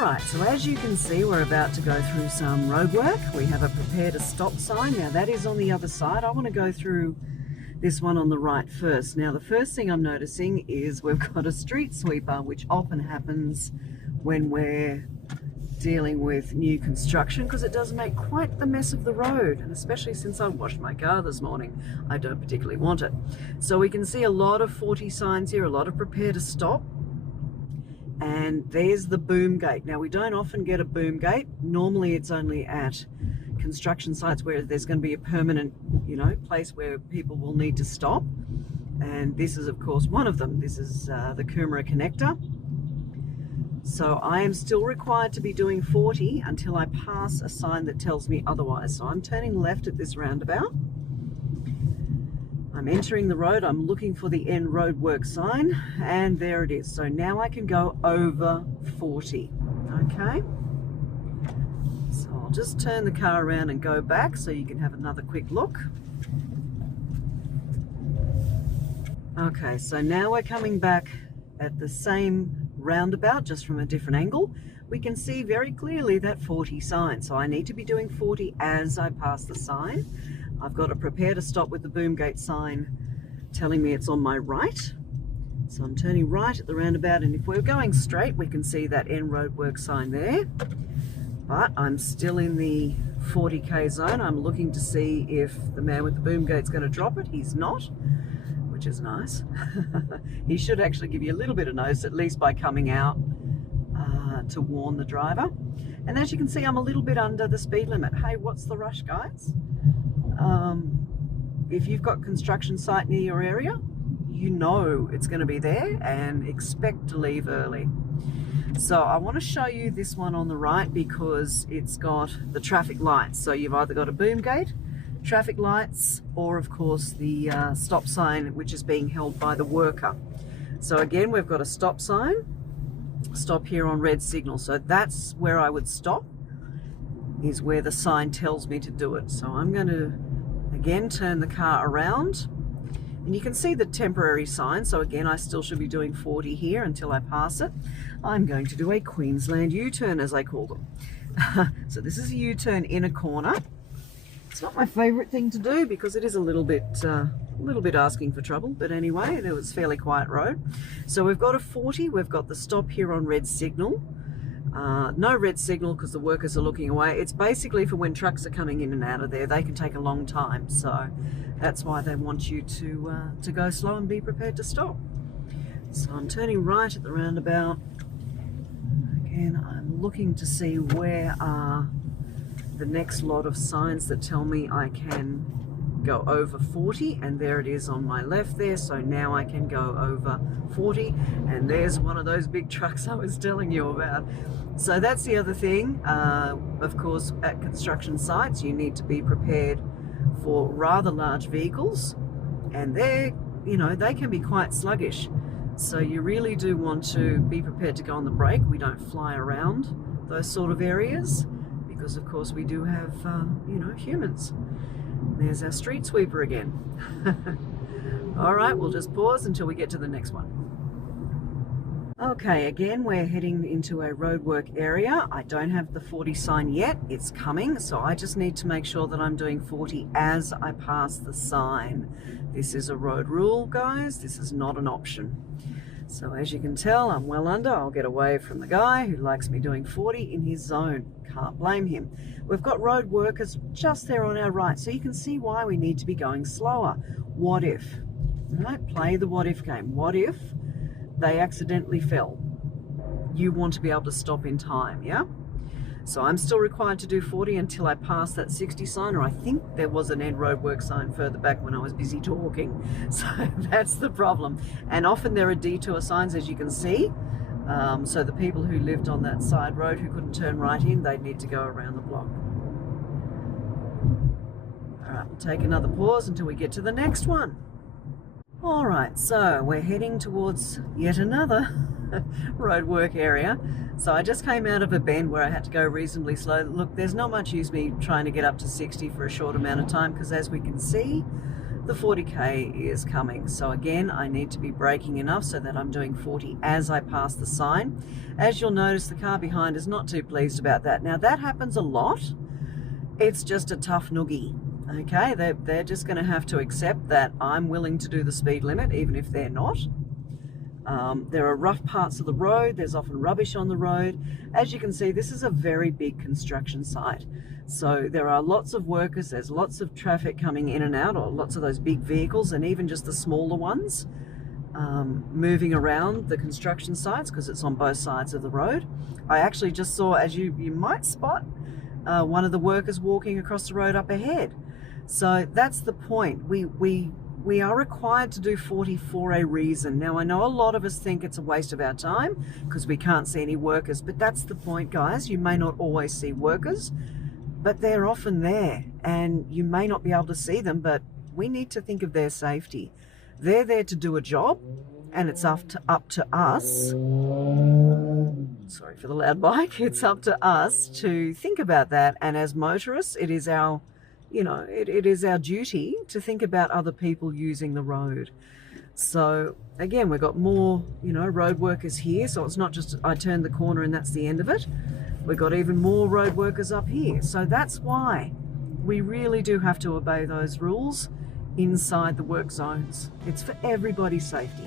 Alright, so as you can see, we're about to go through some road work. We have a prepare to stop sign. Now that is on the other side. I want to go through this one on the right first. Now the first thing I'm noticing is we've got a street sweeper, which often happens when we're dealing with new construction, because it does make quite the mess of the road, and especially since I washed my car this morning, I don't particularly want it. So we can see a lot of 40 signs here, a lot of prepare to stop. And there's the boom gate. Now we don't often get a boom gate. Normally it's only at construction sites where there's going to be a permanent, place where people will need to stop. And this is of course one of them. This is the Coomera connector. So I am still required to be doing 40 until I pass a sign that tells me otherwise. So I'm turning left at this roundabout. I'm entering the road, I'm looking for the end roadwork sign, and there it is. So now I can go over 40, okay? So I'll just turn the car around and go back so you can have another quick look. Okay, so now we're coming back at the same roundabout, just from a different angle. We can see very clearly that 40 sign. So I need to be doing 40 as I pass the sign. I've got to prepare to stop with the boom gate sign telling me it's on my right. So I'm turning right at the roundabout, and if we're going straight, we can see that end roadwork sign there. But I'm still in the 40k zone. I'm looking to see if the man with the boom gate's going to drop it. He's not, which is nice. He should actually give you a little bit of notice, at least by coming out to warn the driver. And as you can see, I'm a little bit under the speed limit. Hey, what's the rush, guys? If you've got construction site near your area, you know it's going to be there, and expect to leave early. So I want to show you this one on the right because it's got the traffic lights. So you've either got a boom gate, traffic lights, or of course the stop sign, which is being held by the worker. So again, we've got a stop sign, stop here on red signal. So that's where I would stop, is where the sign tells me to do it. So I'm going to again turn the car around, and you can see the temporary sign. So again, I still should be doing 40 here until I pass it. I'm going to do a Queensland U-turn, as I call them. So this is a U-turn in a corner. It's not my favorite thing to do because it is a little bit asking for trouble, but anyway, it was a fairly quiet road. So we've got a 40, we've got the stop here on red signal. No red signal because the workers are looking away. It's basically for when trucks are coming in and out of there. They can take a long time, so that's why they want you to go slow and be prepared to stop. So I'm turning right at the roundabout. Again, I'm looking to see where are the next lot of signs that tell me I can go over 40, and there it is on my left there. So now I can go over 40, and there's one of those big trucks I was telling you about. So that's the other thing. Of course, at construction sites, you need to be prepared for rather large vehicles, and they can be quite sluggish. So you really do want to be prepared to go on the brake. We don't fly around those sort of areas because, of course, we do have, humans. There's our street sweeper again. All right, we'll just pause until we get to the next one. Okay, again, we're heading into a roadwork area. I don't have the 40 sign yet. It's coming, so I just need to make sure that I'm doing 40 as I pass the sign. This is a road rule, guys. This is not an option. So as you can tell, I'm well under. I'll get away from the guy who likes me doing 40 in his zone. Can't blame him. We've got road workers just there on our right, so you can see why we need to be going slower. What if? Right? Play the what if game. What if they accidentally fell? You want to be able to stop in time, yeah? So I'm still required to do 40 until I pass that 60 sign, or I think there was an end roadwork sign further back when I was busy talking. So that's the problem. And often there are detour signs, as you can see. So the people who lived on that side road who couldn't turn right in, they'd need to go around the block. All right, we'll take another pause until we get to the next one. All right, so we're heading towards yet another roadwork area. So I just came out of a bend where I had to go reasonably slow. Look, there's not much use me trying to get up to 60 for a short amount of time, because as we can see, the 40k is coming. So again, I need to be braking enough so that I'm doing 40 as I pass the sign. As you'll notice, the car behind is not too pleased about that. Now that happens a lot. It's just a tough noogie. Okay, they're just going to have to accept that I'm willing to do the speed limit even if they're not. There are rough parts of the road. There's often rubbish on the road. As you can see, this is a very big construction site. So there are lots of workers, there's lots of traffic coming in and out, or lots of those big vehicles, and even just the smaller ones moving around the construction sites because it's on both sides of the road. I actually just saw, as you might spot, one of the workers walking across the road up ahead. So that's the point. We are required to do 40 for a reason. Now, I know a lot of us think it's a waste of our time because we can't see any workers, but that's the point, guys. You may not always see workers, but they're often there, and you may not be able to see them, but we need to think of their safety. They're there to do a job, and it's up to us. Sorry for the loud bike. It's up to us to think about that, and as motorists, it is our it is our duty to think about other people using the road. So again, we've got more, road workers here. So it's not just I turn the corner and that's the end of it. We've got even more road workers up here. So that's why we really do have to obey those rules inside the work zones. It's for everybody's safety.